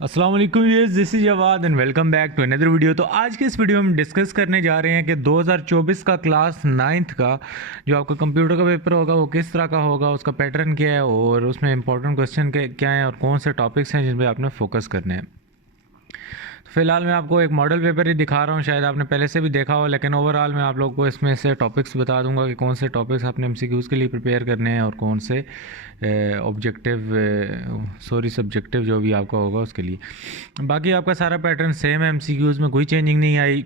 अस्सलाम वालेकुम viewers, this is Jawad and welcome back to another video. तो आज के इस वीडियो में हम डिस्कस करने जा रहे हैं कि 2024 का क्लास 9th का जो आपका कंप्यूटर का पेपर होगा वो किस तरह का होगा, उसका पैटर्न क्या है और उसमें इंपॉर्टेंट क्वेश्चन क्या हैं और कौन से टॉपिक्स हैं जिन पे आपने फोकस करने हैं। तो फिलहाल मैं आपको एक मॉडल पेपर ही दिखा रहा हूँ, शायद आपने पहले से भी देखा हो, लेकिन ओवरऑल मैं आप लोग को इसमें से टॉपिक्स बता दूंगा कि कौन से टॉपिक्स आपने एमसीक्यूज़ के लिए प्रिपेयर करने हैं और कौन से ऑब्जेक्टिव सब्जेक्टिव जो भी आपका होगा उसके लिए। बाकी आपका सारा पैटर्न सेम है, एमसीक्यूज़ में कोई चेंजिंग नहीं आई।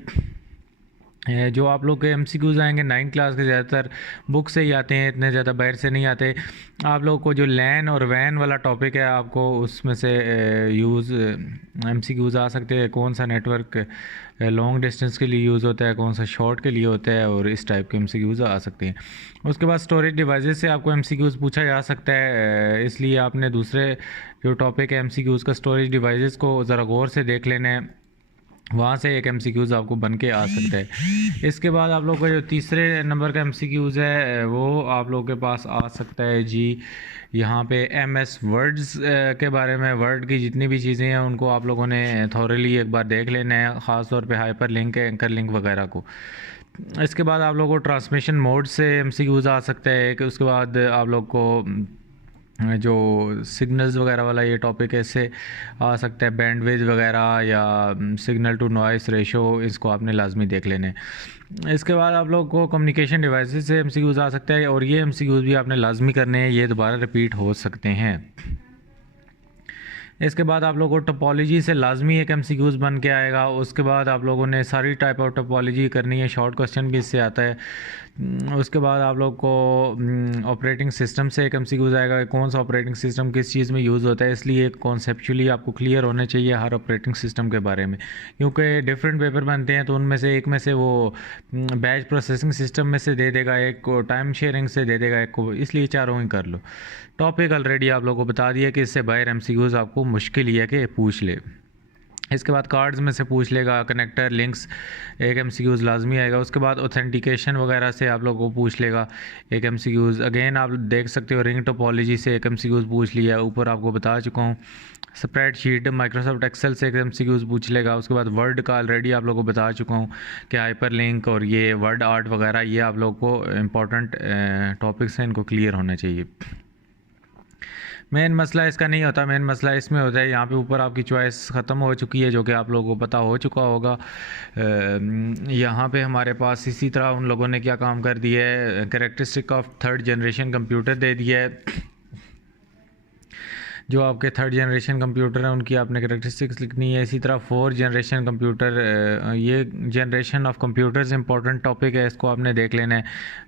जो आप लोग के एमसीक्यूज़ आएंगे 9 क्लास के ज़्यादातर बुक से ही आते हैं, इतने ज़्यादा बाहर से नहीं आते। आप लोग को जो लैन और वैन वाला टॉपिक है आपको उसमें से यूज़ एमसीक्यूज़ आ सकते हैं, कौन सा नेटवर्क लॉन्ग डिस्टेंस के लिए यूज़ होता है, कौन सा शॉर्ट के लिए होता है, और इस टाइप के एमसीक्यूज़ आ सकते हैं। उसके बाद स्टोरेज डिवाइसेस से आपको एमसीक्यूज़ पूछा जा सकता है, इसलिए आपने दूसरे जो टॉपिक है एमसीक्यूज़ का स्टोरेज डिवाइसेस को ज़रा गौर से देख लेना है, वहाँ से एक एमसीक्यूज़ आपको बन के आ सकता है। इसके बाद आप लोग का जो तीसरे नंबर का एमसीक्यूज़ है वो आप लोग के पास आ सकता है जी। यहाँ पे एमएस वर्ड्स के बारे में, वर्ड की जितनी भी चीज़ें हैं उनको आप लोगों ने थॉरली एक बार देख लेना है, ख़ास तौर पे हाइपर लिंक, एंकर लिंक वगैरह को। इसके बाद आप लोगों को ट्रांसमिशन मोड से एमसीक्यूज़ आ सकता है कि उसके बाद आप लोग को जो सिग्नल्स वगैरह वाला ये टॉपिक है इससे आ सकता है, बैंडविड्थ वगैरह या सिग्नल टू नॉइस रेशो, इसको आपने लाजमी देख लेने हैं। इसके बाद आप लोग को कम्युनिकेशन डिवाइसेस से एमसीक्यूज़ आ सकता है और ये एमसीक्यूज़ भी आपने लाजमी करने हैं, ये दोबारा रिपीट हो सकते हैं। इसके बाद आप लोगों को टोपोलॉजी से लाजमी एक एमसीक्यूज़ बन के आएगा। उसके बाद आप लोगों ने सारी टाइप ऑफ टोपोलॉजी करनी है, शॉर्ट क्वेश्चन भी इससे आता है। उसके बाद आप लोग को ऑपरेटिंग सिस्टम से एक एमसीक्यूज़ आएगा कि कौन सा ऑपरेटिंग सिस्टम किस चीज़ में यूज़ होता है, इसलिए कॉन्सेप्चुअली आपको क्लियर होने चाहिए हर ऑपरेटिंग सिस्टम के बारे में, क्योंकि डिफरेंट पेपर बनते हैं तो उनमें से एक में से वो बैच प्रोसेसिंग सिस्टम में से दे देगा, एक को टाइम शेयरिंग से दे देगा, एक को, इसलिए चारों ही कर लो। टॉपिक ऑलरेडी आप लोगों को बता दिया कि इससे बाहर एमसीक्यूज़ आपको मुश्किल ही है कि पूछ ले। इसके बाद कार्ड्स में से पूछ लेगा, कनेक्टर लिंक्स एक एमसीक्यूज़ लाजमी आएगा। उसके बाद ऑथेंटिकेशन वगैरह से आप लोगों को पूछ लेगा एक एमसीक्यूज़। अगेन आप देख सकते हो रिंग टोपोलॉजी से एक एमसीक्यूज़ पूछ लिया, ऊपर आपको बता चुका हूँ। स्प्रेडशीट माइक्रोसॉफ्ट एक्सेल से एक एमसीक्यूज़ पूछ लेगा। उसके बाद वर्ड का ऑलरेडी आप लोगों को बता चुका हूँ कि हाइपर लिंक और ये वर्ड आर्ट वगैरह, ये आप लोग को इंपॉर्टेंट टॉपिक्स हैं, इनको क्लियर होना चाहिए। मेन मसला इसका नहीं होता, मेन मसला इसमें होता है यहाँ पे ऊपर आपकी चॉइस ख़त्म हो चुकी है, जो कि आप लोगों को पता हो चुका होगा। यहाँ पे हमारे पास इसी तरह उन लोगों ने क्या काम कर दिया है, characteristic of third generation computer दे दिया है। जो आपके थर्ड जनरेशन कंप्यूटर हैं उनकी आपने करेक्टरिस्टिक्स लिखनी है। इसी तरह फोर्थ जनरेशन कंप्यूटर, ये generation of computers important topic है, इसको आपने देख लेना है।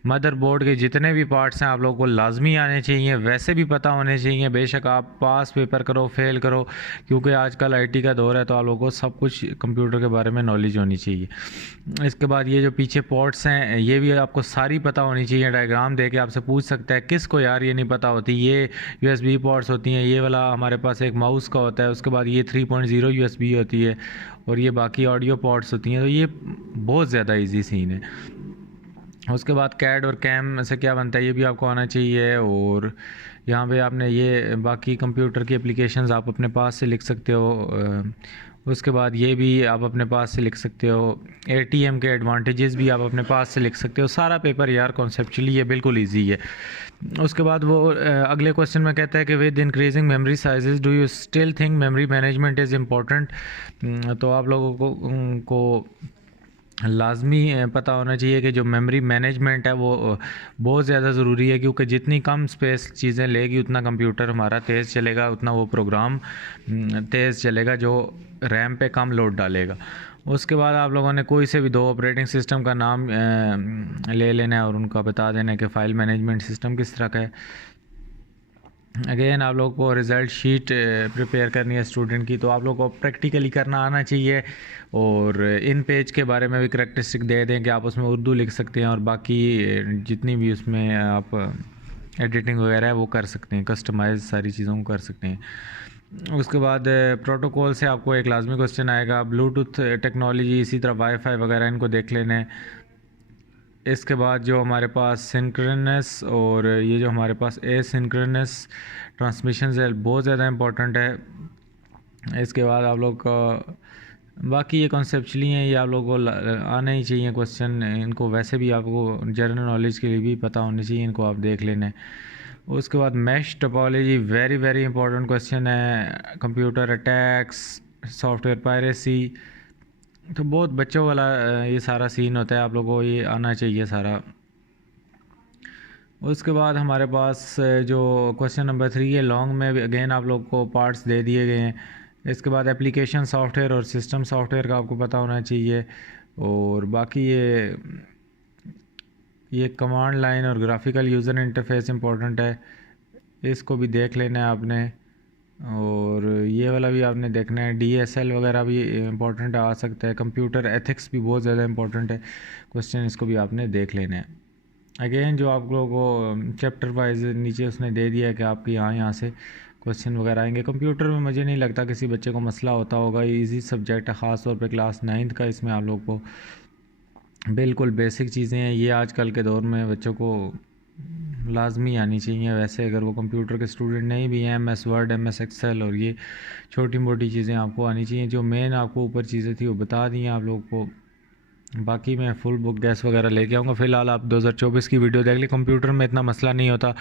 मदरबोर्ड के जितने भी पार्ट्स हैं आप लोगों को लाजमी आने चाहिए, वैसे भी पता होने चाहिए, बेशक आप पास पेपर करो फेल करो, क्योंकि आजकल आईटी का दौर है तो आप लोगों को सब कुछ कंप्यूटर के बारे में नॉलेज होनी चाहिए। इसके बाद ये जो पीछे पोर्ट्स हैं ये भी आपको सारी पता होनी चाहिए। डायग्राम दे के आपसे पूछ सकता है किसको यार ये नहीं पता होती, ये यूएसबी पोर्ट्स होती हैं, ये वाला हमारे पास एक माउस का होता है, उसके बाद ये 3.0 यूएसबी होती है और ये बाकी ऑडियो पोर्ट्स होती हैं, तो ये बहुत ज़्यादा इजी सीन है। उसके बाद कैड और कैम से क्या बनता है ये भी आपको आना चाहिए। और यहाँ पे आपने ये बाकी कंप्यूटर की एप्लीकेशंस आप अपने पास से लिख सकते हो। उसके बाद ये भी आप अपने पास से लिख सकते हो, एटीएम के एडवांटेजेस भी आप अपने पास से लिख सकते हो। सारा पेपर यार कॉन्सेप्चुअली ये बिल्कुल इजी है। उसके बाद वो अगले क्वेश्चन में कहता है कि with increasing memory sizes do you still think memory management is important. तो आप लोगों को लाजमी पता होना चाहिए कि जो मेमोरी मैनेजमेंट है वो बहुत ज़्यादा ज़रूरी है, क्योंकि जितनी कम स्पेस चीज़ें लेगी उतना कंप्यूटर हमारा तेज़ चलेगा, उतना वो प्रोग्राम तेज़ चलेगा जो रैम पे कम लोड डालेगा। उसके बाद आप लोगों ने कोई से भी दो ऑपरेटिंग सिस्टम का नाम ले लेना है और उनका बता देना है कि फ़ाइल मैनेजमेंट सिस्टम किस तरह का है। अगेन आप लोग को रिज़ल्ट शीट प्रिपेयर करनी है स्टूडेंट की, तो आप लोग को प्रैक्टिकली करना आना चाहिए। और इन पेज के बारे में भी करेक्टरिस्टिक दे दें कि आप उसमें उर्दू लिख सकते हैं और बाकी जितनी भी उसमें आप एडिटिंग वगैरह है वो कर सकते हैं, कस्टमाइज सारी चीज़ों को कर सकते हैं। उसके बाद प्रोटोकॉल से आपको एक लाजमी क्वेश्चन आएगा, ब्लूटूथ टेक्नोलॉजी, इसी तरह वाईफाई वगैरह, इनको देख लेना है। इसके बाद जो हमारे पास सिंक्रोनस और ये जो हमारे पास एसिंक्रोनस ट्रांसमिशन है बहुत ज़्यादा इंपॉर्टेंट है। इसके बाद आप लोग का बाकी ये कॉन्सेप्चुअली हैं, ये आप लोगों को आना ही चाहिए क्वेश्चन, इनको वैसे भी आपको जनरल नॉलेज के लिए भी पता होनी चाहिए, इनको आप देख लेना है। उसके बाद mesh topology very very important question है। कंप्यूटर अटैक्स, सॉफ्टवेयर पायरेसी, तो बहुत बच्चों वाला ये सारा सीन होता है, आप लोगों को ये आना चाहिए सारा। उसके बाद हमारे पास जो क्वेश्चन नंबर 3 है, लॉन्ग में अगेन आप लोग को पार्ट्स दे दिए गए हैं। इसके बाद एप्लीकेशन सॉफ्टवेयर और सिस्टम सॉफ्टवेयर का आपको पता होना चाहिए। और बाकी ये कमांड लाइन और ग्राफिकल यूज़र इंटरफेस इंपॉर्टेंट है, इसको भी देख लेना है आपने। और ये वाला भी आपने देखना है, DSL वगैरह भी इंपॉर्टेंट आ सकता है। कंप्यूटर एथिक्स भी बहुत ज़्यादा इंपॉर्टेंट है क्वेश्चन, इसको भी आपने देख लेना है। अगेन जो आप लोगों को चैप्टर वाइज नीचे उसने दे दिया है कि आपके यहाँ से क्वेश्चन वगैरह आएंगे। कंप्यूटर में मुझे नहीं लगता किसी बच्चे को मसला होता होगा, इजी सब्जेक्ट है, ख़ास तौर पे क्लास 9th का। इसमें आप लोग को बिल्कुल बेसिक चीज़ें हैं, ये आजकल के दौर में बच्चों को लाजमी आनी चाहिए। वैसे अगर वो कंप्यूटर के स्टूडेंट नहीं भी हैं, MS वर्ड, MS एक्सेल और ये छोटी मोटी चीज़ें आपको आनी चाहिए। जो मेन आपको ऊपर चीज़ें थी वो बता दी हैं आप लोग को। बाकी मैं फुल बुक गैस वगैरह लेके आऊँगा। फ़िलहाल आप 2024 की वीडियो देख ली। कंप्यूटर में इतना मसला नहीं होता,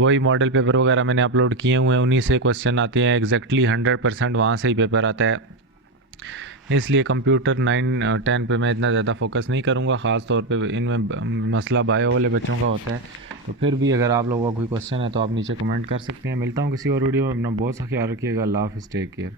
वही मॉडल पेपर वगैरह मैंने अपलोड किए हुए हैं, उन्हीं से क्वेश्चन आते हैं एग्जैक्टली 100% वहाँ से ही पेपर आता है। इसलिए कंप्यूटर 9-10 पे मैं इतना ज़्यादा फोकस नहीं करूँगा, ख़ास तौर पे इनमें मसला बायो वाले बच्चों का होता है। तो फिर भी अगर आप लोगों का कोई क्वेश्चन है तो आप नीचे कमेंट कर सकते हैं। मिलता हूँ किसी और वीडियो में, अपना बहुत सा ख्याल रखिएगा। अल्लाह हाफ़िज़, टेक केयर।